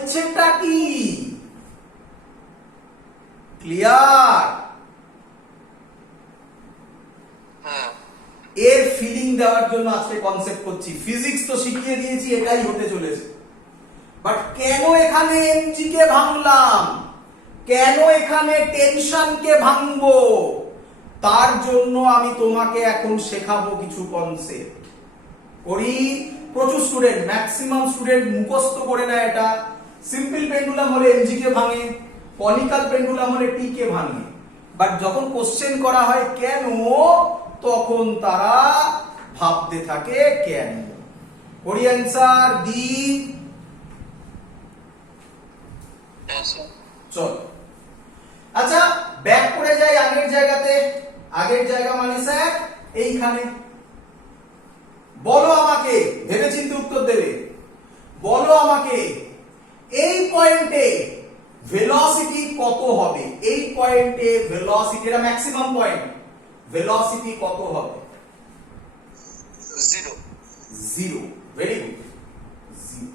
বলছেটা কি? ক্লিয়ার? এর ফিলিং দেওয়ার জন্য আজকে কনসেপ্ট করছি। ফিজিক্স তো শিখিয়ে দিয়েছি, এটাই হতে চলেছে। বাট কেন এখানে এমজি কে ভাঙলাম, কেন এখানে টেনশনকে ভাঙবো, তার জন্য আমি তোমাকে এখন শেখাবো কিছু কনসেপ্ট। করি প্রচুর স্টুডেন্ট, ম্যাক্সিমাম স্টুডেন্ট মুখস্থ করে নেয় এটা। সিম্পল পেন্ডুলাম হলে এমজি কে ভাঙে, কনিক্যাল পেন্ডুলাম হলে টি কে ভাঙে। বাট যখন কোশ্চেন করা হয় কেন, তখন তারা ভাবতে থাকে কেন। করি অ্যান্সার দি। চল আচ্ছা ব্যাক করে যাই আগের জায়গাতে। আগের জায়গা মানে স্যার এইখানে। বলো আমাকে, ভেবেচিন্তে উত্তর দেবে। বলো আমাকে এই পয়েন্টে ভেলোসিটি কত হবে? এই পয়েন্টে ভেলোসিটি, এটা ম্যাক্সিমাম পয়েন্ট, ভেলোসিটি কত হবে? 0 0। Very good, 0।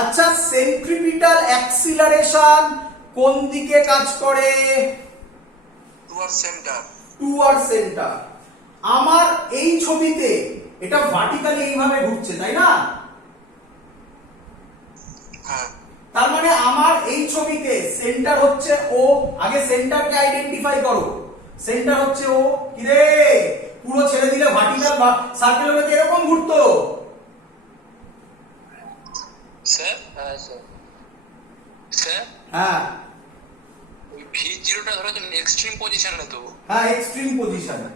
আচ্ছা সেন্ট্রিপিটাল অ্যাক্সিলারেশন কোন দিকে কাজ করে? Toward centre. Toward centre. আমার এই ছবিতে এটা ভার্টিক্যালি এইভাবে ঘুরছে, তাই না? হ্যাঁ। তার মানে আমার এই ছবিতে সেন্টার হচ্ছে ও। আগে সেন্টারকে আইডেন্টিফাই করো। সেন্টার হচ্ছে ও। কি রে, পুরো ছেড়ে দিলে ভার্টিক্যাল সার্কেল হলে এরকম ঘুরতো। স্যার স্যার স্যার হ্যাঁ ওই v0 টা ধরো তুমি এক্সট্রিম পজিশনে তো। হ্যাঁ, এক্সট্রিম পজিশনে।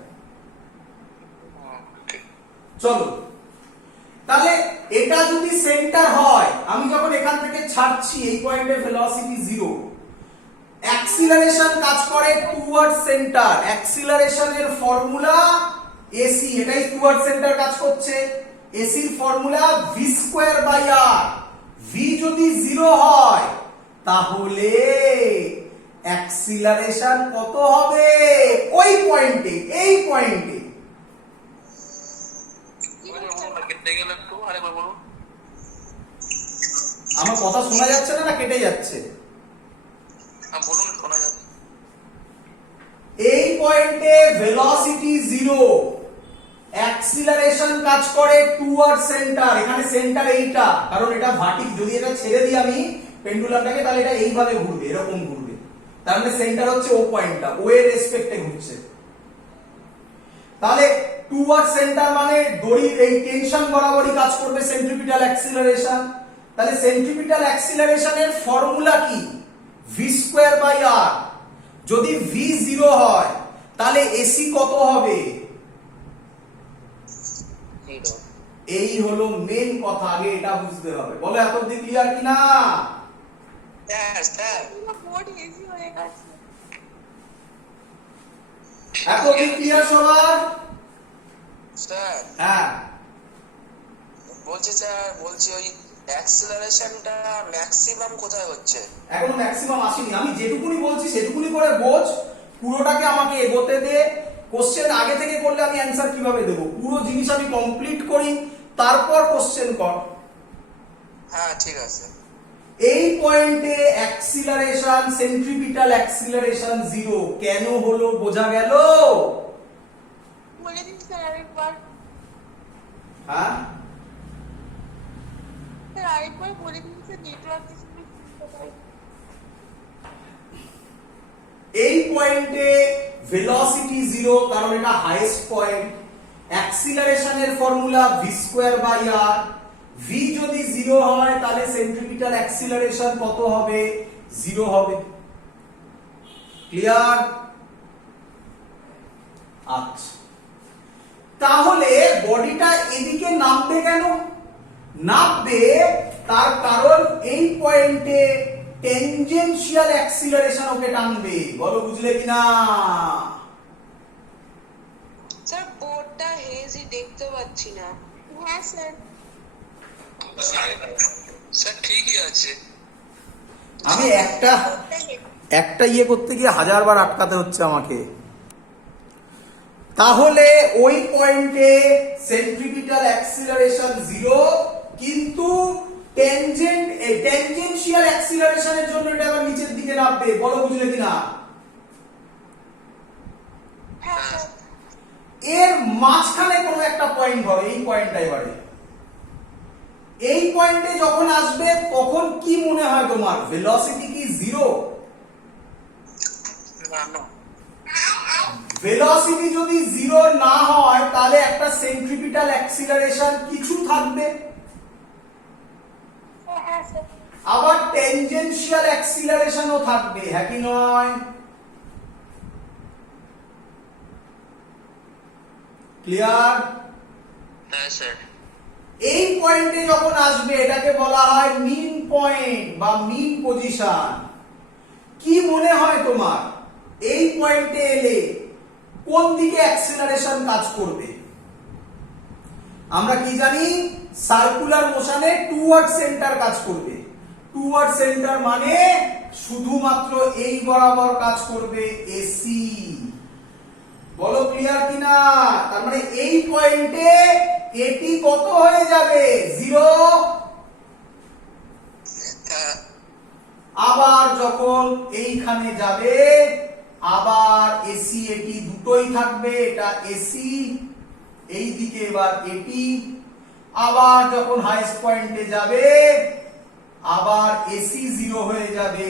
চলো তাহলে এটা যদি সেন্টার হয়, আমি যখন এখান থেকে ছাড়ছি এই পয়েন্টে ভেলোসিটি 0, অ্যাক্সিলারেশন কাজ করে টুয়ার্ড সেন্টার। অ্যাক্সিলারেশনের ফর্মুলা এসি, এটাই টুয়ার্ড সেন্টার কাজ করছে। এসির ফর্মুলা v²/r। v যদি 0 হয় তাহলে অ্যাক্সিলারেশন কত হবে? ওই পয়েন্টে, এই পয়েন্টে। আমার কথা শোনা যাচ্ছে না, না কেটে যাচ্ছে? বলুন, শোনা যাচ্ছে। এই পয়েন্টে ভেলোসিটি 0, অ্যাক্সিলারেশন কাজ করে টুয়ার্ড সেন্টার। এখানে সেন্টার এইটা, কারণ এটা ভার্টিক। যদি এটা ছেড়ে দিই আমি পেন্ডুলামটাকে, তাহলে এটা এইভাবে ঘুরবে, এরকম ঘুরবে। তার মানে সেন্টার হচ্ছে ও পয়েন্টটা, ও এর রেসপেক্টে ঘুরছে। তাহলে টুয়ার্ড সেন্টার মানে দড়ির এই টেনশন বরাবরই কাজ করবে সেন্ট্রিপিটাল অ্যাক্সিলারেশন। তাহলে সেন্ট্রিপিটাল অ্যাক্সিলারেশনের ফর্মুলা কি? v²/r। যদি v 0 হয় তাহলে এসি কত হবে? 0। এই হলো মেন কথা, আগে এটা বুঝতে হবে। বলো এত অবধি ক্লিয়ার কিনা? স্যার বোর্ড হেভি হয়ে গেছে। এত অবধি ক্লিয়ার সবার? স্যার হ্যাঁ বলছি স্যার, বলছি ওই অ্যাক্সিলারেশনটা ম্যাক্সিমাম কোথায় হচ্ছে? এখনো ম্যাক্সিমাম আসেনি। আমি যেটুকুনি বলছি সেটুকুনি করে বোঝ, পুরোটাকে আমাকে এগোতে দে। কোশ্চেন আগে থেকে করলে আমি অ্যান্সার কিভাবে দেবো? পুরো জিনিস আমি কমপ্লিট করি, তারপর কোশ্চেন কর। হ্যাঁ ঠিক আছে। এই পয়েন্টে অ্যাক্সিলারেশন, সেন্ট্রিপিটাল অ্যাক্সিলারেশন 0 কেন হলো? বোঝা গেল? বলে দিন স্যার আরেকবার। হ্যাঁ স্যার আরেকবার বলে দিন স্যার, নেটওয়ার্ক ইস্যু। এই পয়েন্টে ভেলোসিটি 0, কারণ এটা হাইয়েস্ট পয়েন্ট। অ্যাক্সিলারেশনের ফর্মুলা v²/r। v যদি 0 হয় তাহলে সেন্ট্রিপিটাল অ্যাক্সিলারেশন কত হবে? 0 হবে। ক্লিয়ার? আচ্ছা তাহলে বডিটা এদিকে নামবে কেন? নামবে তার কারণ এই পয়েন্টে টেনজেনশিয়াল অ্যাক্সিলারেশন ওকে টানবে। বলো বুঝলে কিনা? স্যার বোর্ডটা হেজি, দেখতে পাচ্ছি না। হ্যাঁ স্যার। স্যার ঠিকই আছে। আমি একটা ইয়ে করতে গিয়ে 1000 বার আটকাতে হচ্ছে আমাকে। তাহলে ওই পয়েন্টে সেন্ট্রিপিটাল অ্যাক্সিলারেশন 0, কিন্তু ট্যানজেনশিয়াল অ্যাক্সিলারেশনের জন্য এটা আবার নিচের দিকে নামবে, বলো বুঝলে কিনা? হ্যাঁ স্যার। এর মাঝখানে কোনো একটা পয়েন্ট হবে, এই পয়েন্টটা এবারে এই পয়েন্টে যখন আসবে তখন কি মনে হয় তোমার, ভেলোসিটি কি জিরো? না ভেলোসিটি যদি জিরো না হয় তাহলে একটা সেন্ট্রিপিটাল অ্যাক্সিলারেশন কিছু থাকবে, হ্যাঁ স্যার। আবার ট্যানজেনশিয়াল অ্যাক্সিলারেশনও থাকবে, হ্যাঁ কি নয়? ক্লিয়ার? হ্যাঁ স্যার। এই পয়েন্টে যখন আসবে এটাকে বলা হয় মিন পয়েন্ট বা মিন পজিশন। কি মনে হয় তোমার এই পয়েন্টে এলে কোন দিকে অ্যাক্সিলারেশন কাজ করবে? আমরা কি জানি, সার্কুলার মোশনে টুয়ার্ড সেন্টার কাজ করবে। টুয়ার্ড সেন্টার মানে শুধুমাত্র এই বরাবর কাজ করবে এসি। বলো ক্লিয়ার কিনা? তার মানে এই পয়েন্টে এটি কত হয়ে যাবে, জিরো। হ্যাঁ আবার যখন এইখানে যাবে আবার এসি এটি দুটোই থাকবে, এটা এসি, এই দিকে এবার এটি। আবার যখন হাইস্ট পয়েন্টে যাবে আবার এসি জিরো হয়ে যাবে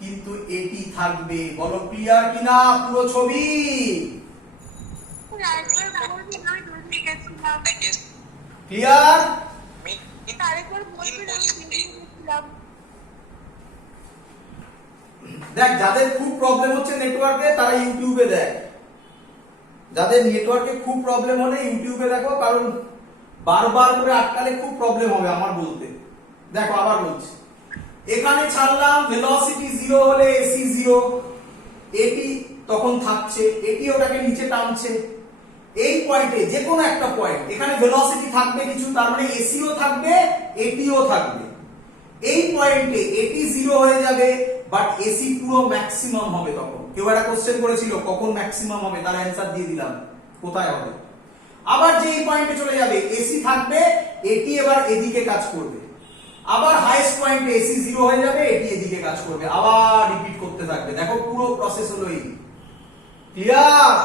কিন্তু এটি থাকবে। বলো ক্লিয়ার কিনা পুরো ছবি? আরেকবার বলবেন, আমি বুঝতে গেছিলাম। ক্লিয়ার? আরেকবার বলবেন, আমি বুঝতে গেছিলাম। দেখ, যাদের খুব প্রবলেম হচ্ছে নেটওয়ার্কে তারা ইউটিউবে দেখ। যাদের নেটওয়ার্কে খুব প্রবলেম হলে ইউটিউবে দেখো, কারণ বারবার করে আটকালে খুব প্রবলেম হবে আমার বলতে। দেখো আবার বলছি, এখানে ছাড়লাম ভেলোসিটি জিরো হলে এসি জিরো, এটি তখন থাকছে, এটি ওটাকে নিচে টানছে। এই পয়েন্টে যে কোনো একটা পয়েন্ট, এখানে ভেলোসিটি থাকবে কিছু, তার মানে এসিও থাকবে এটিও থাকবে। এই পয়েন্টে এটি জিরো হয়ে যাবে বাট এসি পুরো ম্যাক্সিমাম হবে। তখন কেউ একটা কোশ্চেন করেছিল কখন ম্যাক্সিমাম হবে, তার অ্যান্সার দিয়ে দিলাম কোথায় হবে। আবার যে এই পয়েন্টে চলে যাবে এসি থাকবে, এটি এবার এদিকে কাজ করবে। আবার হাইয়েস্ট পয়েন্টে এসি জিরো হয়ে যাবে, এটি এদিকে কাজ করবে, আবার রিপিট করতে থাকবে। দেখো পুরো প্রসেস হলো এই। ক্লিয়ার?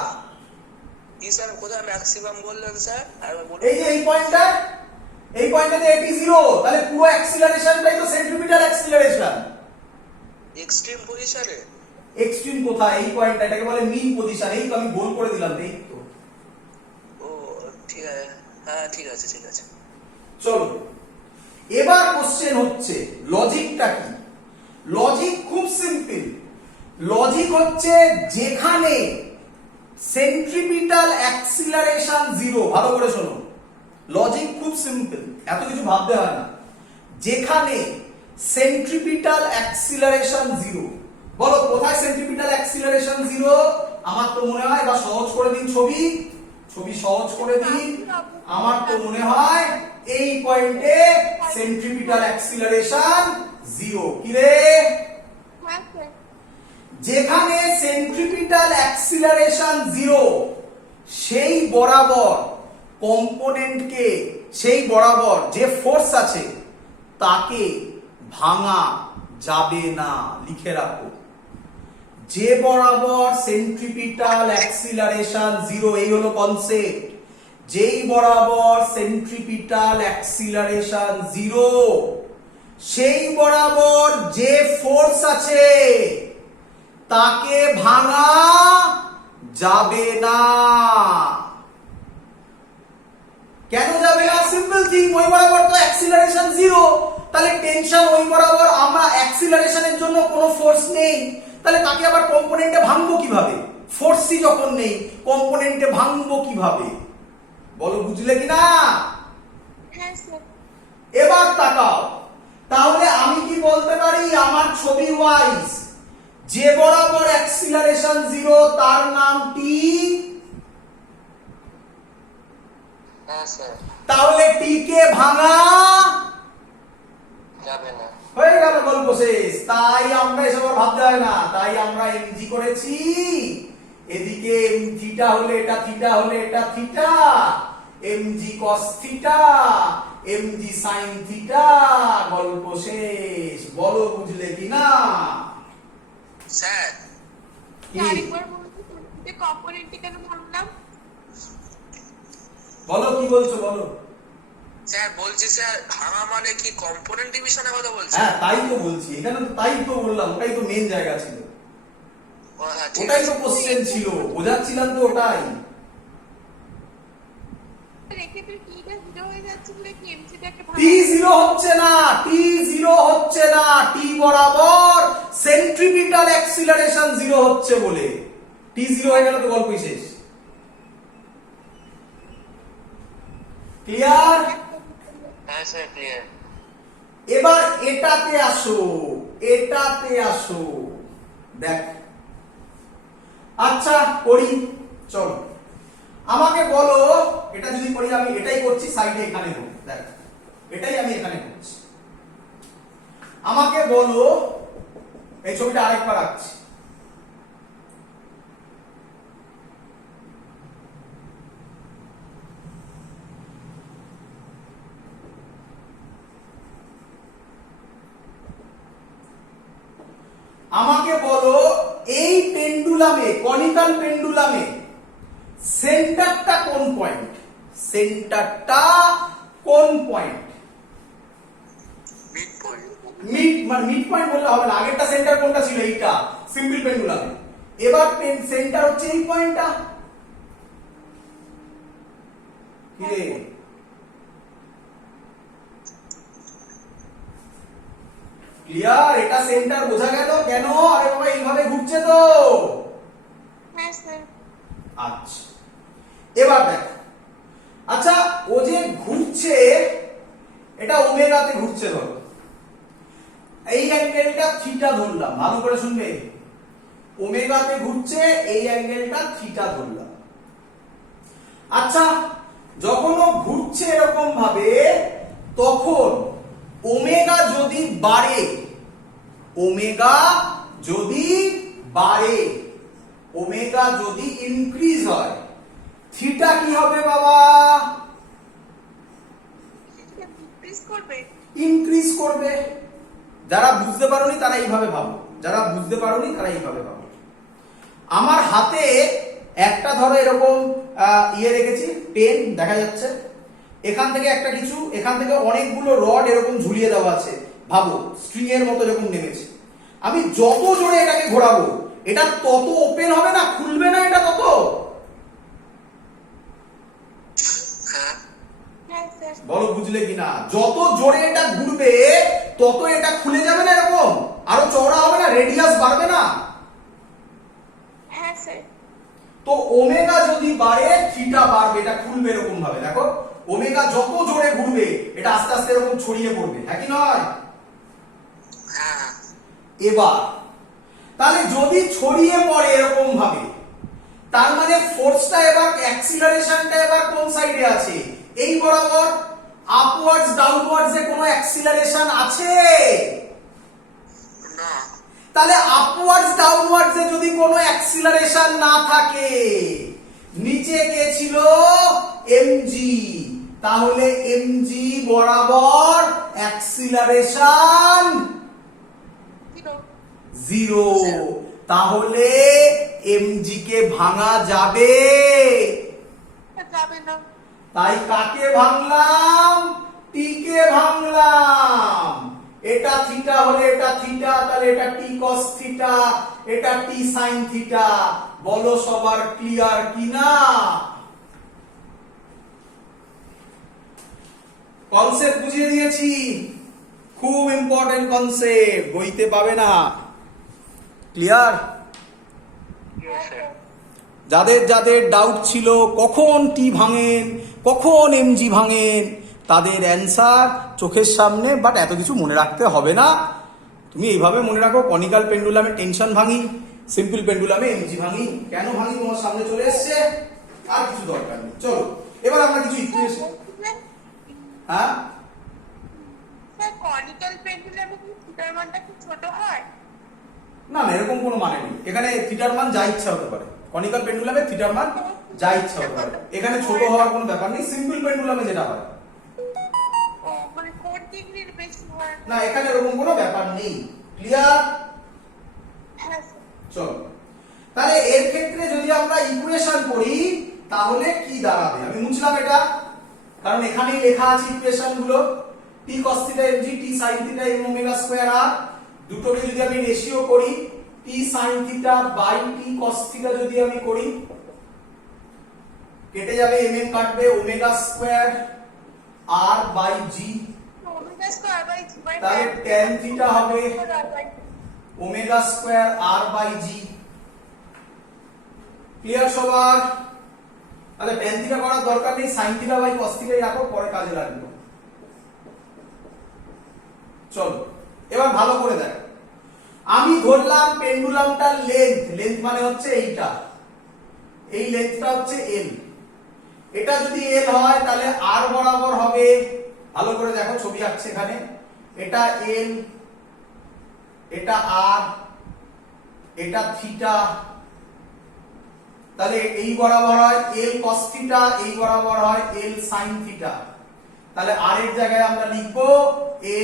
কি স্যার কোথায় ম্যাক্সিমাম বললেন স্যার? আর বলুন। এই যে এই পয়েন্টটা, এই পয়েন্টটাতে এটি জিরো, তাহলে পুরো অ্যাক্সিলারেশনটাই তো সেন্ট্রিপিটাল অ্যাক্সিলারেশন। এক্সট্রিম পজিশনে? এক্সট্রিম কোথায়? এই পয়েন্টটা, এটাকে বলে মিন পজিশন। এই তো আমি গোল করে দিলাম, এই তো। ও ঠিক আছে, হ্যাঁ ঠিক আছে ঠিক আছে। চলো এবার কোশ্চেন হচ্ছে লজিকটা কি। লজিক খুব সিম্পল। লজিক হচ্ছে যেখানে সেন্ট্রিপিটাল অ্যাক্সিলারেশন জিরো, ভালো করে শোনো, লজিক খুব সিম্পল, এত কিছু ভাবতে হয় না। যেখানে সেন্ট্রিপিটাল অ্যাক্সিলারেশন জিরো, বলো কোথায় সেন্ট্রিপিটাল অ্যাক্সিলারেশন জিরো? আমার তো মনে হয়, বা সহজ করে দিন ছবি, ছবি সহজ করে দিন। আমার তো মনে হয় এই পয়েন্টে সেন্ট্রিপিটাল অ্যাক্সিলারেশন জিরো। কি রে? হ্যাঁ স্যার। যেখানে সেন্ট্রিপিটাল অ্যাক্সিলারেশন জিরো সেই বরাবর কম্পোনেন্টকে, সেই বরাবর যে ফোর্স আছে তাকে ভাঙা যাবে না। লিখে রাখো, যে বরাবর সেন্ট্রিপিটাল অ্যাক্সিলারেশন জিরো, এই হলো কনসেপ্ট। যেই বরাবর সেন্ট্রিপিটাল অ্যাক্সিলারেশন জিরো সেই বরাবর যে ফোর্স আছে তাকে ভাঙা যাবে না। কেন যাবে না? সিম্পল থিং, ওই বরাবর তো অ্যাক্সিলারেশন জিরো, তাহলে টেনশন ওই বরাবর, আমরা অ্যাক্সিলারেশনের জন্য কোনো ফোর্স নেই, তাহলে তাকে আবার কম্পোনেন্টে ভাঙবো কিভাবে? ফোর্সই যখন নেই কম্পোনেন্টে ভাঙবো কিভাবে? বলো বুঝলে কিনা? হ্যাঁ স্যার। এবার তাকাও, তাহলে আমি কি বলতে পারি আমার ছবি ওয়াইজ যে বরাবর অ্যাক্সিলারেশন জিরো তার নাম টি। হ্যাঁ স্যার। তাহলে টি কে ভাঙা যাবে না। হয়ে গেল, গল্প শেষ। তাই আমরা এসব আর ভাবতে হয় না, তাই আমরা এমজি করেছি। এদিকে এম থিটা হলে এটা, থিটা হলে এটা theta, MG cos theta, MG sine theta, গল্প শেষ। বলো বুঝলে কি না? স্যার কি? আরেকবার বলতে যে কম্পোনেন্টটি কেন ভাঙলাম? বলো কি বলছো বলো। স্যার বলছি স্যার ভাঙা মানে কি কম্পোনেন্ট ডিভিশনের কথা বলছেন? হ্যাঁ তাই তো বলছি, এখানে তো তাই তো বললাম, ওটাই তো মেন জায়গা ছিল, ও হ্যাঁ ঠিক ওটাই আছে। তো কোশ্চেন ছিল, বোঝাচ্ছিলাম তো ওটাই। এক্ষেত্রে টিটা 0 হয়ে যাচ্ছে বলে কি এমসিটাকে টি জিরো হচ্ছে না, টি জিরো হচ্ছে না, টি বরাবর সেন্ট্রিপিটাল অ্যাক্সিলারেশন জিরো হচ্ছে বলে। টি জিরো হয়ে গেল তো গল্পই শেষ। ক্লিয়ার? হ্যাঁ স্যার ক্লিয়ার। এবার এটাতে আসো, এটাতে আসো। দেখ, আচ্ছা করি, চলো আমাকে বলো, এটা যদি করি, আমি এটাই করছি, সাইডে এখানে হোক, দেখ এটাই আমি এখানে করছি। আমাকে বলো, এই ছবিটা আরেকবার আঁকছি। আমাকে বলো এই পেন্ডুলামে, কনিক্যাল পেন্ডুলামে সেন্টারটা কোন পয়েন্ট? সেন্টারটা কোন point? Mid point. Mid point বললে হবে না, আগেরটা সেন্টার কোনটা ছিল? এইটা সিম্পল পেন্ডুলামে। এবার সেন্টার হচ্ছে এই পয়েন্টটা। কি রে? ক্লিয়ার? এটা সেন্টার, বোঝা গেল কেন? আরে বাবা এইভাবে ঘুরছে তো। হ্যাঁ স্যার। আচ্ছা এবার দেখ, আচ্ছা ও যে ঘুরছে, এটা ওমেগাতে ঘুরছে ধরো, এই অ্যাঙ্গেলটা থিটা ধরলাম, ভালো করে শুনবে, ওমেগাতে ঘুরছে, এই অ্যাঙ্গেলটা থিটা ধরলাম। আচ্ছা যখন ও ঘুরছে এরকম ভাবে, তখন ওমেগা যদি বাড়ে, ওমেগা যদি বাড়ে, ওমেগা যদি ইনক্রিজ হয়, থিটা কি হবে বাবা? ইনক্রিজ করবে। ইনক্রিজ করবে। যারা বুঝতে পারোনি তারা এইভাবে ভাবো, যারা বুঝতে পারোনি তারা এইভাবে ভাবো। আমার হাতে একটা ধরো এরকম ইয়ে রেখেছি, পেন দেখা যাচ্ছে, এখান থেকে একটা কিছু, এখান থেকে অনেকগুলো রড এরকম ঝুলিয়ে দেওয়া আছে, ভাবো স্ট্রিং এর মতো এরকম নেমেছে। আমি যত জোরে এটাকে ঘোরাবো, এটা তত ওপেন হবে না, খুলবে না এটা তত? হ্যাঁ হ্যাঁ স্যার। বলো বুঝলে কিনা? যত জোরে এটা ঘুরবে তত এটা খুলে যাবে না, এরকম আরো চওড়া হবে না, রেডিয়াস বাড়বে না? হ্যাঁ স্যার। তো ওমেগা যদি বাড়ে, থিটা বাড়বে, এটা খুলবে এরকম ভাবে। দেখো ওমেগা যত জোরে ঘুরবে, এটা আস্তে আস্তে এরকম ছড়িয়ে পড়বে, হ্যাঁ কি নয়? হ্যাঁ এবার তাহলে যদি ছড়িয়ে পড়ে এরকম ভাবে, তার মানে ফোর্সটা এবার, অ্যাক্সিলারেশনটা এবার কোন সাইডে আছে? এই বরাবর। আপওয়ার্ডস ডাউনওয়ার্ডস এ কোনো অ্যাক্সিলারেশন আছে? না। তাহলে আপওয়ার্ডস ডাউনওয়ার্ডস এ যদি কোনো অ্যাক্সিলারেশন না থাকে, নিচে কে ছিল? এমজি। তাহলে এমজি বরাবর অ্যাক্সিলারেশন 0। জিরো। তাহলে এমজি কে ভাঙা যাবে? যাবে না। তাই কাকে ভাঙলাম? টি কে ভাঙলাম। এটা থিটা হলে এটা থিটা, তাহলে এটা টি কস থিটা, এটা টি সাইন থিটা। বলো সবার ক্লিয়ার কিনা? কনসেপ্ট বুঝিয়ে দিয়েছি, খুব ইম্পর্টেন্ট কনসেপ্ট, বইতে পাবে না। ক্লিয়ার? যাদের যাদের ডাউট ছিল কখন টি ভাঙেন, কখন এমজি ভাঙেন, তাদের অ্যান্সার চোখের সামনে, বাট এত কিছু মনে রাখতে হবে না। তুমি এইভাবে মনে রাখো, কনিক্যাল পেন্ডুলামে টেনশন ভাঙি, সিম্পল পেন্ডুলামে এমজি ভাঙি। কেন ভাঙি তোমার সামনে চলে এসছে, আর কিছু দরকার নেই। চলো এবার আমরা কিছু ইকুয়েশন। হ্যাঁ স্যার কনিক্যাল পেন্ডুলামে কি থিটার মানটা কি ছোট হয়? না না, এরকম কোনো মানে নেই। এখানে থিটার মান যা ইচ্ছা হতে পারে, কনিক্যাল পেন্ডুলামে থিটার মান যা ইচ্ছা হতে পারে, এখানে ছোট হওয়ার কোনো ব্যাপার নেই। সিম্পল পেন্ডুলামে যেটা হয়, না এখানে এরকম কোনো ব্যাপার নেই। ক্লিয়ার? হ্যাঁ স্যার। চলো তাহলে এর ক্ষেত্রে যদি আমরা ইকুয়েশন করি তাহলে কি দাঁড়াবে, আমি মুছলাম এটা কারণ এখানেই লেখা আছে ইকুয়েশন গুলো। t cos θ mg t sin θ m omega square r, দুটোকে যদি আমি রেশিও করি t sin θ by t cos θ যদি আমি করি, কেটে যাবে mm কাটবে omega square r by g, omega square by G by তাহলে tan θ হবে omega square r by g। Clear সবার? তাহলে tan θ করার দরকার নেই, sin θ বাই cos θ রাখো, পরে কাজে লাগবে। চলো এবার ভালো করে দেখো, আমি ধরলাম পেন্ডুলামটার লেন্থ মানে হচ্ছে এইটা, এই লেন্থটা হচ্ছে l, এটা যদি l হয় তাহলে r বরাবর হবে, ভালো করে দেখো ছবি আঁকছে এখানে, এটা l, এটা r, এটা থিটা, তাহলে এই বরাবর হয় l cos θ, এই বরাবর হয় l sin θ, তাহলে r এর জায়গায় আমরা লিখবো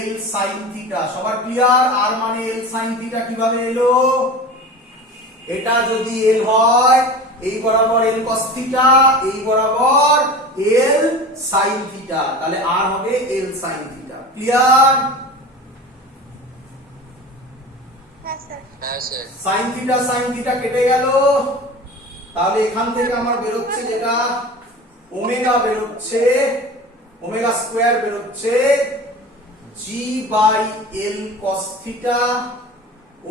l sin θ। সবার ক্লিয়ার? r মানে l sin θ কিভাবে এলো, এটা যদি l হয় এই বরাবর l cos θ, এই বরাবর l sin θ, তাহলে r হবে l sin θ। ক্লিয়ার? হ্যাঁ স্যার। হ্যাঁ স্যার। sin θ কেটে গেল, তাহলে এখান থেকে আমার বেরোচ্ছে যেটা ওমেগা বেরোচ্ছে, ওমেগা স্কয়ার বেরোচ্ছে g by l cos θ,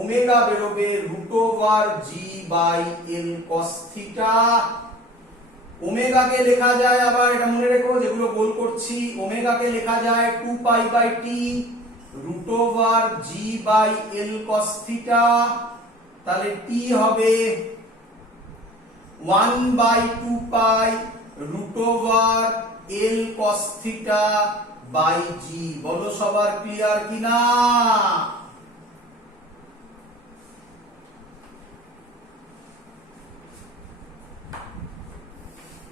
omega বেরোবে root over g by l cos θ। Omega কে লেখা যায়, আবার এটা মনে রেখো যেগুলো গোল করছি, ওমেগা কে লেখা যায় 2 pi by t root over g by l cos θ, তাহলে t হবে 1 by 2 pi root over l cos θ by g। বলো সবার ক্লিয়ার কিনা?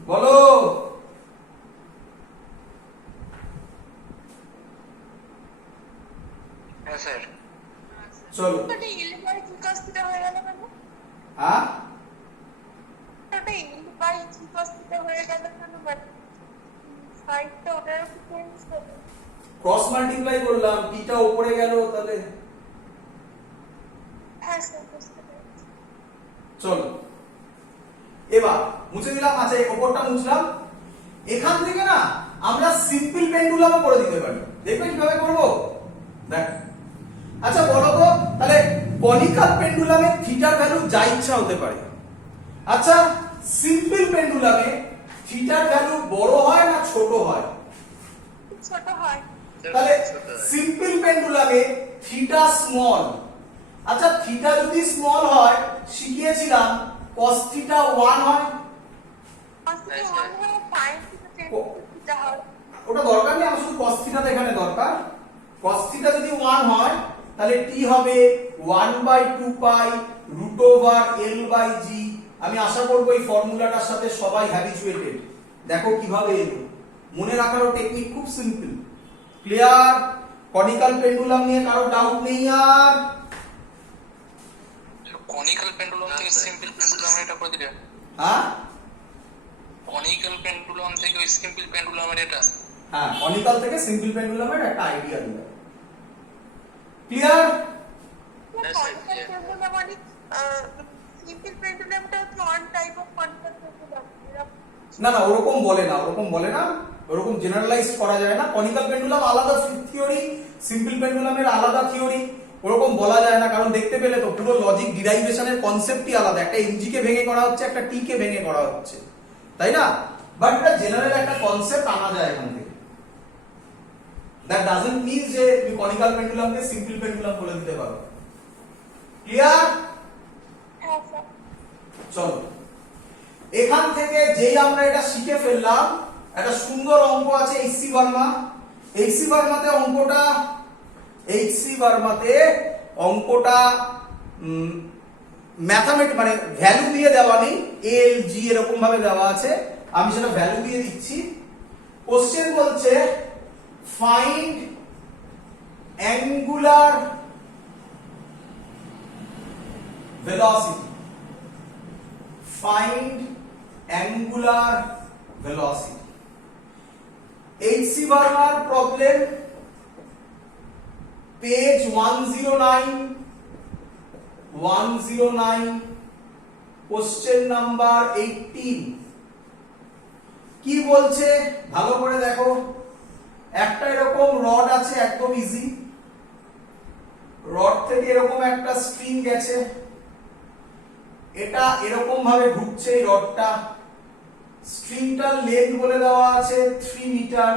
বলো। হ্যাঁ স্যার। চলো ওটা l বাই জি cos θ হয়ে গেল কেন? হ্যাঁ ওটা l বাই জি cos θ হয়ে গেল কেন? বাট সাইডটা ওটার উপর চেঞ্জ হবে। ক্রস মাল্টিপ্লাই করলাম, টিটা উপরে গেল, তাহলে হ্যাঁ স্যার বুঝতে পেরেছি। চলো এবার মুছে দিলাম, আচ্ছা এই উপরটা মুছলাম, এখান থেকে না আমরা সিম্পল পেন্ডুলামও করে দিতে পারি, দেখবে কিভাবে করব দেখ। আচ্ছা বলো তো, তাহলে কনিক্যাল পেন্ডুলামে থিটার ভ্যালু যা ইচ্ছা হতে পারে, আচ্ছা সিম্পল পেন্ডুলামে থিটার ভ্যালু বড় হয় না ছোট হয়? ছোট হয়। তাহলে সিম্পল পেন্ডুলামে থিটা স্মল, আচ্ছা থিটা যদি স্মল হয় শিখিয়েছিলাম cos θ 1 হয়, cos θ 1 হয়, sin θ 10 হয়। ওটা দরকার নেই, আমার শুধু cos θ টা এখানে দরকার। cos θ যদি 1 হয় তাহলে t হবে 1 by 2 pi root over l by g। আমি আশা করব এই ফর্মুলাটার সাথে সবাই হ্যাবিচুয়েটেড। দেখো কিভাবে এলো, মনে রাখারও টেকনিক খুব সিম্পল। ক্লিয়ার? কনিক্যাল পেন্ডুলাম নিয়ে কারো ডাউট নেই আর? কনিক্যাল পেন্ডুলাম থেকে সিম্পল পেন্ডুলাম এটা করে দিলে? হ্যাঁ কনিক্যাল পেন্ডুলাম থেকে ওই সিম্পল পেন্ডুলামের এটা? হ্যাঁ কনিক্যাল থেকে সিম্পল পেন্ডুলামের একটা আইডিয়া দিলাম। ক্লিয়ার? কনিক্যাল পেন্ডুলাম মানে সিম্পল পেন্ডুলামটা হচ্ছে one type of conical pendulum. না না ওরকম বলে না, ওরকম বলে না, ওরকম জেনারেলাইজ করা যায় না। কনিক্যাল পেন্ডুলাম আলাদা থিওরি, সিম্পল পেন্ডুলামের আলাদা থিওরি, ওরকম বলা যায় না, কারণ দেখতে পেলে তো পুরো লজিক ডিরাইভেশনের কনসেপ্টই আলাদা, একটা এমজি কে ভেঙে করা হচ্ছে, একটা টি কে ভেঙে করা হচ্ছে, তাই না? বাট এটা জেনারেল একটা কনসেপ্ট আনা যায় এখান থেকে। দ্যাট ডাজন্ট মিন যে তুমি কনিক্যাল পেন্ডুলামকে সিম্পল পেন্ডুলাম বলে দিতে পারো। ক্লিয়ার? হ্যাঁ স্যার। চলো এখান থেকে যেই আমরা এটা শিখে ফেললাম, একটা সুন্দর অঙ্ক আছে এইচসি ভার্মা। এইচসি ভার্মাতে অঙ্কটা ম্যাথামেটিক মানে ভ্যালু দিয়ে দেওয়া নেই, এল জি এরকম ভাবে দেওয়া আছে, আমি সেটা ভ্যালু দিয়ে দিচ্ছি। কোশ্চেন বলছে find angular velocity, find angular velocity. H.C. Verma problem, page 109, question number 18. কি বলছে ভালো করে দেখো, একটা এরকম রড আছে, একদম ইজি। রড থেকে এরকম একটা স্ট্রিং গেছে, এটা এরকম ভাবে ঘুরছে এই রডটা। স্ট্রিংটার লেন্থ বলে দেওয়া আছে 3 মিটার।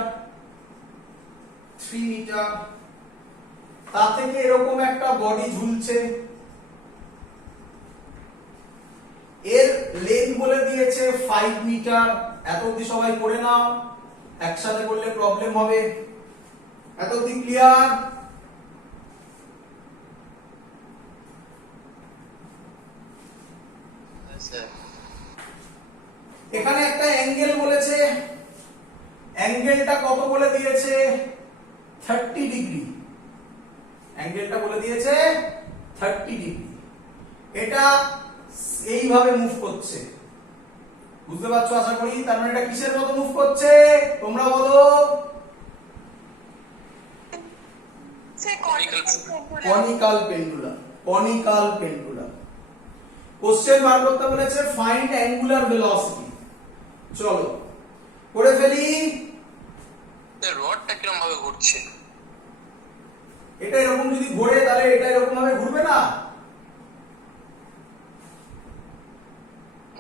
তা থেকে এরকম একটা বডি ঝুলছে, এর লেন্থ বলে দিয়েছে 5 মিটার। এত অবধি সবাই করে নাও, একসাথে করলে প্রবলেম হবে। এত অবধি ক্লিয়ার? এখানে একটা অ্যাঙ্গেল বলেছে, অ্যাঙ্গেলটা কত বলে দিয়েছে 30 ডিগ্রি। অ্যাঙ্গেলটা বলে দিয়েছে 30 ডিগ্রি। এটা এইভাবে মুভ করছে, বুঝতে পারছো আশা করি। তার মানে এটা কিসের মতো মুভ করছে তোমরা বলো? Conical pendulum. Conical pendulum. Question বার করতে বলেছে ফাইন্ড অ্যাঙ্গুলার ভেলোসিটি। চলো করে ফেলি। রডটা কিরকম ভাবে ঘুরছে? এটা এরকম যদি ঘোরে তাহলে এটা এরকম ভাবে ঘুরবে না?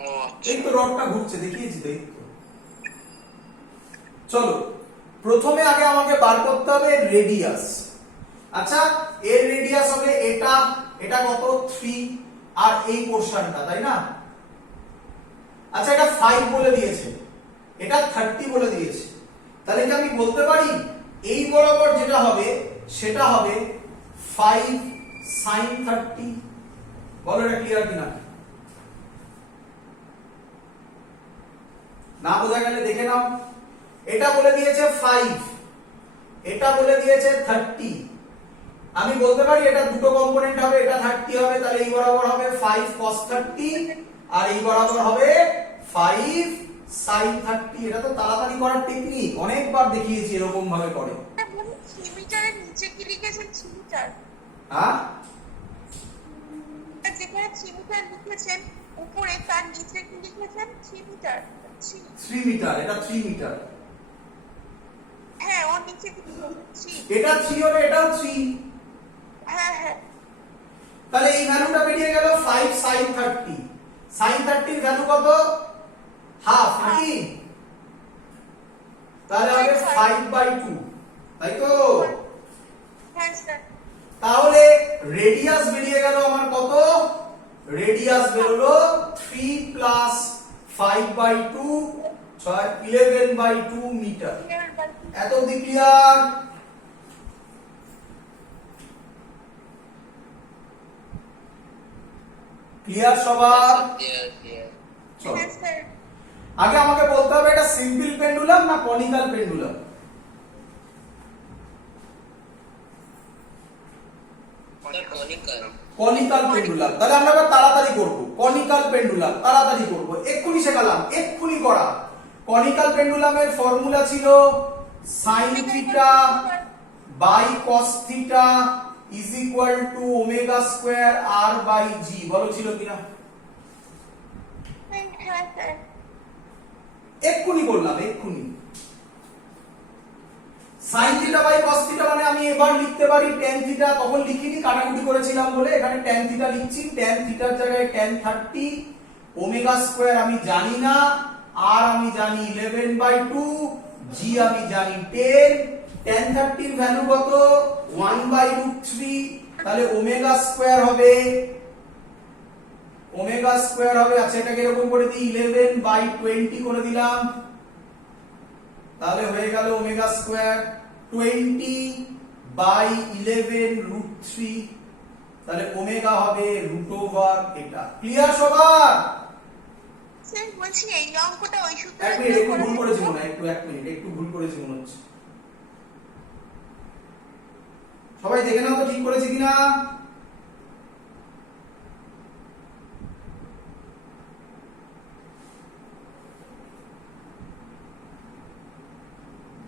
ও আচ্ছা, এই তো রডটা ঘুরছে, দেখিয়েছি তো, এই তো। চলো প্রথমে আগে আমাকে বার করতে হবে রেডিয়াস। আচ্ছা, এর রেডিয়াস হবে এটা, এটা কত 3, আর এই পোরশনটা, তাই না? আচ্ছা, এটা 5 বলে দিয়েছে, এটা 30 বলে দিয়েছে। তাহলে কি আমি বলতে পারি এই বরাবর যেটা হবে সেটা হবে 5 sin 30? বলো এটা ক্লিয়ার কিনা? না বোঝা গেলে দেখে নাও। এটা বলে দিয়েছে 5, এটা বলে দিয়েছে 30। আমি বলতে পারি এটা দুটো কম্পোনেন্ট হবে, এটা 30 হবে, তাহলে এই বরাবর হবে 5 cos 30, আর এই বরাবর হবে 5 sin 30। এটা তো তাড়াতাড়ি করার টেকনিক, অনেকবার দেখিয়েছি এরকম ভাবে করে। মিটারের নিচে কি লিখেছেন? 3 মিটার। হ্যাঁ, যেখানে 3 মিটার লিখেছেন উপরে, তার নিচে কি লিখেছেন? 3 মিটার। 3 মিটার, এটা 3 মিটার। হ্যাঁ, ওর নিচে কি লিখেছেন? 3। এটা 3 হলে এটাও 3। হ্যাঁ হ্যাঁ, তাহলে এই ভ্যালুটা বেরিয়ে গেল 5 sin 30। sin 30 এর ভ্যালু কত? হাফ নাকি? তাহলে হবে 5/2, তাই তো? হ্যাঁ স্যার। তাহলে রেডিয়াস বেরিয়ে গেল আমার কত? রেডিয়াস বেরোলো 3 প্লাস 5/2, 11/2 মিটার। এত অবধি ক্লিয়ার? ক্লিয়ার সবার? চলো হ্যাঁ স্যার। আগে আমাকে বলতে হবে এটা সিম্পল পেন্ডুলাম না কনিক্যাল পেন্ডুলাম। Conical pendulum. তাহলে আমরা এবার তাড়াতাড়ি করব। কনিক্যাল পেন্ডুলাম তাড়াতাড়ি করব, এক্ষুনি শেখালাম, এক্ষুনি করা। কনিক্যাল পেন্ডুলামের ফর্মুলা ছিল sin theta by cos theta is equal to omega square r by g। বলো ছিল কিনা? হ্যাঁ স্যার। এক্ষুনি বললাম, এক্ষুনি। sin theta by cos theta মানে আমি এবার লিখতে পারি tan থিটা, তখন লিখিনি কাটাকুটি করেছিলাম বলে এখানে tan থিটা লিখছি। tan থিটার জায়গায় tan 30, ওমেগা স্কয়ার আমি জানি না, r আমি জানি 11/2, g আমি জানি 10। tan 30 এর ভ্যালু কত? 1/√3। তাহলে ওমেগা স্কয়ার হবে, ওমেগা স্কয়ার হবে, আচ্ছা এটাকে এরকম করে দিই 11/20 করে দিলাম, তাহলে হয়ে গেল ওমেগা স্কয়ার 20/11√3। তাহলে ওমেগা হবে √ওভার এটা। ক্লিয়ার সবার? স্যার বলছি এই অঙ্কটা ওই সূত্রে এক মিনিট, একটু ভুল করেছি মনে হয়, এক মিনিট একটু ভুল করেছি মনে হচ্ছে। সবাই দেখে নাও তো ঠিক করেছি কিনা।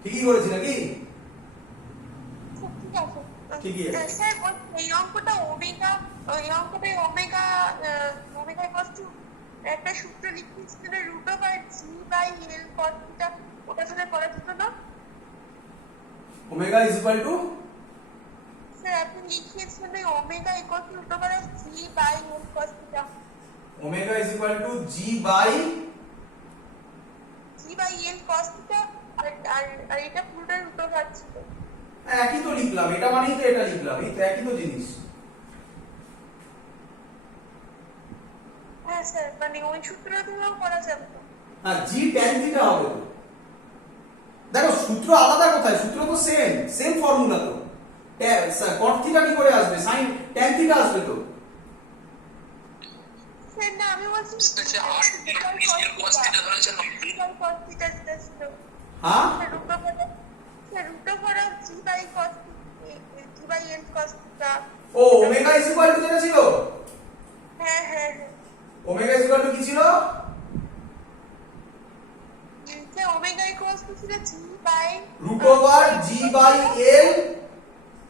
ঠিকই করেছি নাকি? ঠিক আছে। ঠিকই আছে। স্যার এই অঙ্কটা ওমেগা, এই অঙ্কটা ওমেগা ওমেগা ইকুয়াল টু একটা সূত্র লিখেছিলেন root over G by L cos theta, ওটা তাহলে করা যেত না? Omega is equal to, sir আপনি লিখিয়েছিলেন omega equal to root over G by L cos theta. Omega is equal to G by L cos theta, আর আর এটা পুরোটা রুট ওভার ছিল। একই তো লিখলাম, এটা মানেই তো এটা লিখলাম, এই তো একই তো জিনিস। হ্যাঁ স্যার, মানে ওই সূত্রটা দিয়েও করা যাবে তো। হ্যাঁ, জি ট্যান থিটা হবে তো। দেখো সূত্র আলাদা কোথায়, সূত্র তো সেম সেম ফর্মুলা তো। কট থিটা কি করে আসবে, সাইন ট্যান থিটা আসবে তো। স্যার না, আমি বলছি আচ্ছা, আর এল cos থিটা ধরেছেন না? কস থিটা যেটা ছিল, হ্যাঁ, root over G by cos, g by L cos theta. ও ওমেগা ইজ ইকুয়াল টু যেটা ছিল, হ্যাঁ হ্যাঁ হ্যাঁ, ওমেগা ইজ ইকুয়াল টু কি ছিল? স্যার ওমেগা ইকুয়ালস টু ছিল G by root over G by L,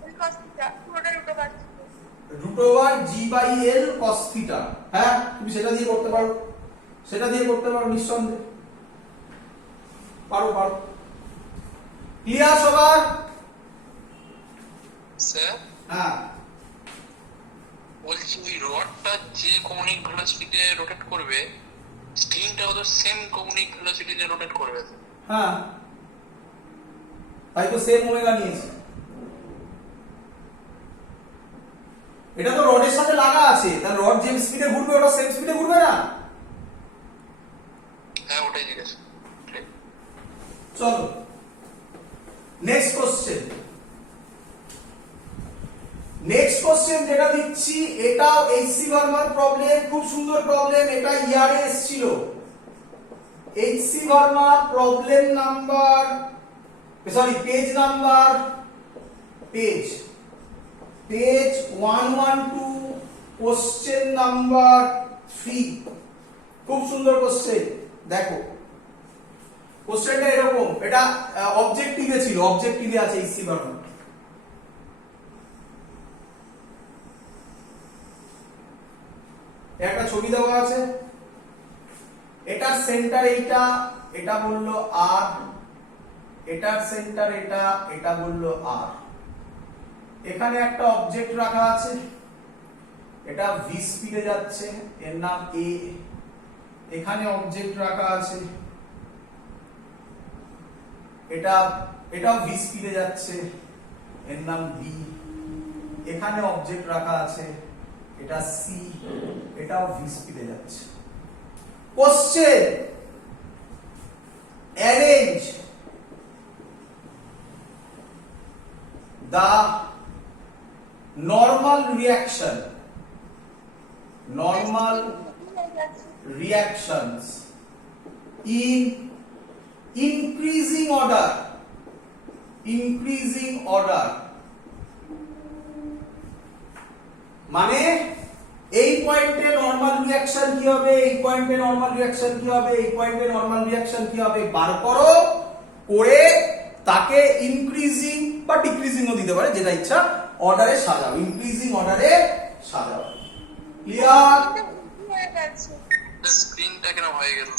L cos theta, পুরোটা রুট ওভার ছিল। Root over G by L cos theta. হ্যাঁ, তুমি সেটা দিয়ে করতে পারো, সেটা দিয়ে করতে পারো নিঃসন্দেহে, পারো পারো। ক্লিয়ার সবার? স্যার হ্যাঁ, বলছি ওই রডটা যে কৌণিক ভেলোসিটিতে রোটেট করবে, স্ক্রিনটাও তো সেম কৌণিক ভেলোসিটিতে রোটেট করবে। হ্যাঁ, তাই তো সেম ওমেগা নিয়েছি। এটা তো রডের সাথে লাগা আছে, তাহলে রড যে স্পিডে ঘুরবে ওটা সেম স্পিডে ঘুরবে না? হ্যাঁ, ওটাই জিজ্ঞেস। চলো নেক্সট কোশ্চেন। নেক্সট কোশ্চেন যেটা দিচ্ছি এটাও এইচসি ভার্মার প্রবলেম, খুব সুন্দর প্রবলেম, এটা ইয়ারে এসেছিল। এইচসি ভার্মার problem number, sorry page number, page 112, question number 3। খুব সুন্দর কোশ্চেন, দেখো কোশ্চেনটা এরকম, এটা অবজেক্টিভে ছিল, অবজেক্টিভে আছে এইচসি ভার্মার। একটা ছবি দেওয়া আছে, এটার সেন্টার এইটা, এটা বললো আর, এটার সেন্টার এটা, এটা বললো আর। এখানে একটা অবজেক্ট রাখা আছে, এটা ভি স্পিডে যাচ্ছে, এর নাম এ। এখানে অবজেক্ট রাখা আছে, এটাও ভি স্পিডে যাচ্ছে, এর নাম বি। এখানে অবজেক্ট রাখা আছে, এটা সি, এটাও ভি স্পিডে যাচ্ছে। Question, arrange the normal reactions in increasing order, মানে এই পয়েন্টে নরমাল রিঅ্যাকশন কি হবে, এই পয়েন্টে নরমাল রিঅ্যাকশন কি হবে, এই পয়েন্টে নরমাল রিঅ্যাকশন কি হবে বার করো, করে তাকে ইনক্রিজিং বা ডিক্রিজিংও দিতে পারে, যেটা ইচ্ছা, অর্ডারে সাজাও, ইনক্রিজিং অর্ডারে সাজাও। ক্লিয়ার? হয়ে গেছে। স্ক্রিনটা কেন হয়ে গেল?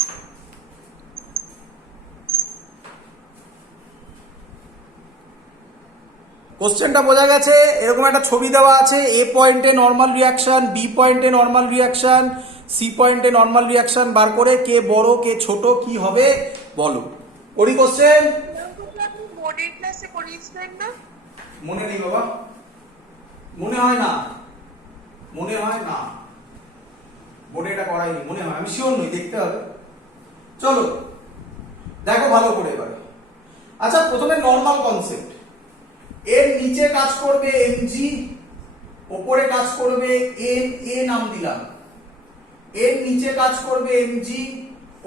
কোশ্চেনটা বোঝা গেছে? এরকম একটা ছবি দেওয়া আছে, এ পয়েন্টে নরমাল রিঅ্যাকশন, বি পয়েন্টে নরমাল রিঅ্যাকশন, সি পয়েন্টে নরমাল রিঅ্যাকশন, বার করে কে বড় কে ছোট কি হবে বলো। করি কোশ্চেন? আপনি বোর্ডের ক্লাসে করিয়েছিলেন না? মনে নেই বাবা, মনে হয় না, বোর্ডে এটা করাইনি, মনে হয়, আমি শিওর নই, দেখতে হবে। চলো দেখো ভালো করে এবার। আচ্ছা, প্রথমে নরমাল কনসেপ্ট, এর নিচে কাজ করবে এমজি, উপরে কাজ করবে এন, এ নাম দিলাম। এর নিচে কাজ করবে এমজি,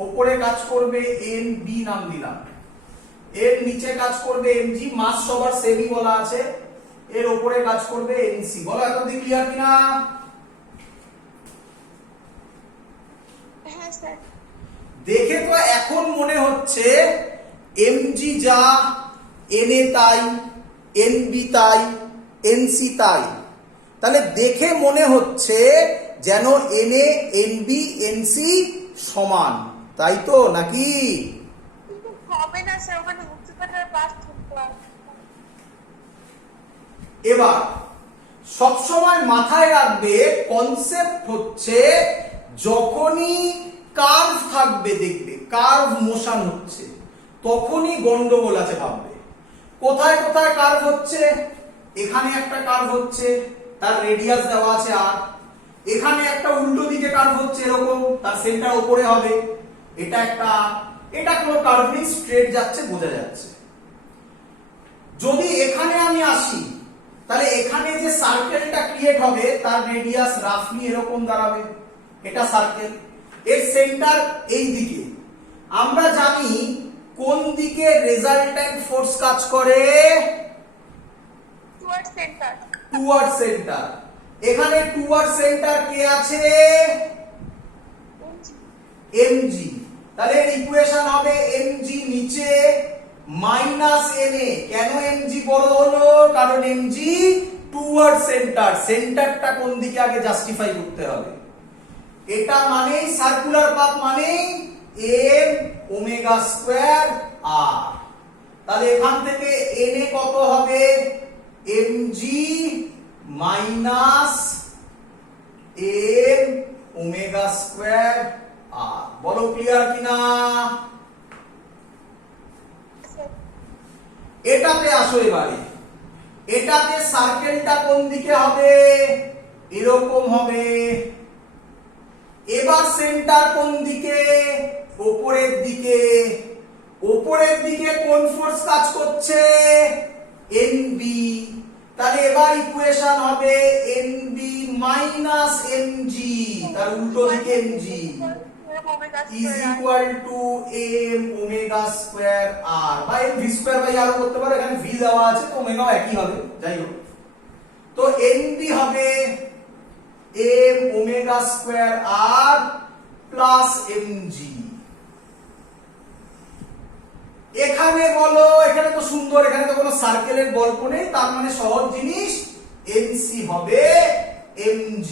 উপরে কাজ করবে এন, বি নাম দিলাম। এর নিচে কাজ করবে এমজি, মাস সবার সেমই বলা আছে, এর উপরে কাজ করবে এনসি। বলো এতদিন ক্লিয়ার কিনা? হ্যাঁ স্যার। দেখে তো এখন মনে হচ্ছে এমজি যা, এনএ তাই, এনবি তাই, এনসি তাই। তাহলে দেখে মনে হচ্ছে যেন এনএ, এনবি, এনসি সমান, তাই তো নাকি? কিন্তু হবে না স্যার, ওখানে উচ্চতাটার পাস থাকতে হবে। এবার সবসময় মাথায় রাখবে কনসেপ্ট হচ্ছে যখনই কার্ভ থাকবে, দেখবে কার্ভ মোশন হচ্ছে, তখনই গন্ডগোল আছে ভাববে। কোথায় কোথায় কার্ভ হচ্ছে? এখানে একটা কার্ভ হচ্ছে, তার রেডিয়াস দেওয়া আছে আর। এখানে একটা উল্টো দিকে কার্ভ হচ্ছে এরকম, তার সেন্টার উপরে হবে, এটা একটা। এটা কোনো কার্ভ নেই, স্ট্রেট যাচ্ছে, বোঝা যাচ্ছে। যদি এখানে আমি আসি, তাহলে এখানে যে সার্কেলটা ক্রিয়েট হবে তার রেডিয়াস রাফলি এরকম দাঁড়াবে, এটা সার্কেল। এর সেন্টার এই দিকে। আমরা জানি কোন দিকে রেজাল্ট্যান্ট ফোর্স কাজ করে? Toward centre. Toward centre. এখানে টুয়ার্ড সেন্টার কে আছে? এমজি। তাহলে এর ইকুয়েশন হবে এমজি নিচে মাইনাস এনএ। কেন এমজি বড় হলো? কারণ এমজি টুয়ার্ড সেন্টার, সেন্টারটা কোন দিকে আগে জাস্টিফাই করতে হবে। এটা মানেই সার্কুলার পাথ, মানেই এম ওমেগা স্কয়ার আর। তাহলে এখান থেকে এনএ কত হবে? MG minus M omega square R. বলো ক্লিয়ার কিনা? এটাতে আসো এবারে। এটাতে সার্কেলটা কোন দিকে হবে? এরকম হবে। এবার সেন্টার কোন দিকে? উপরের দিকে। উপরের দিকে কোন ফোর্স কাজ করছে? এনবি। তাহলে এবার ইকুয়েশন হবে এনবি মাইনাস এমজি, তার উল্টো দিকে MG is equal to m omega square r বা m v square by r করতে পারো, এখানে v দেওয়া আছে তো ওমেগা একই হবে, যাই হোক। তো nb হবে m omega square r plus mg। এখানে বলো, এখানে তো সুন্দর, এখানে তো কোনো সার্কেলের গল্প নেই, তার মানে সহজ জিনিস nc হবে mg।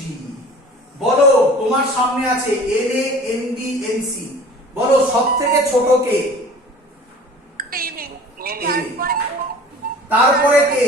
বলো তোমার সামনে আছে এনএ, এনবি, এনসি। বলো সবথেকে ছোট কে? তারপরে কে?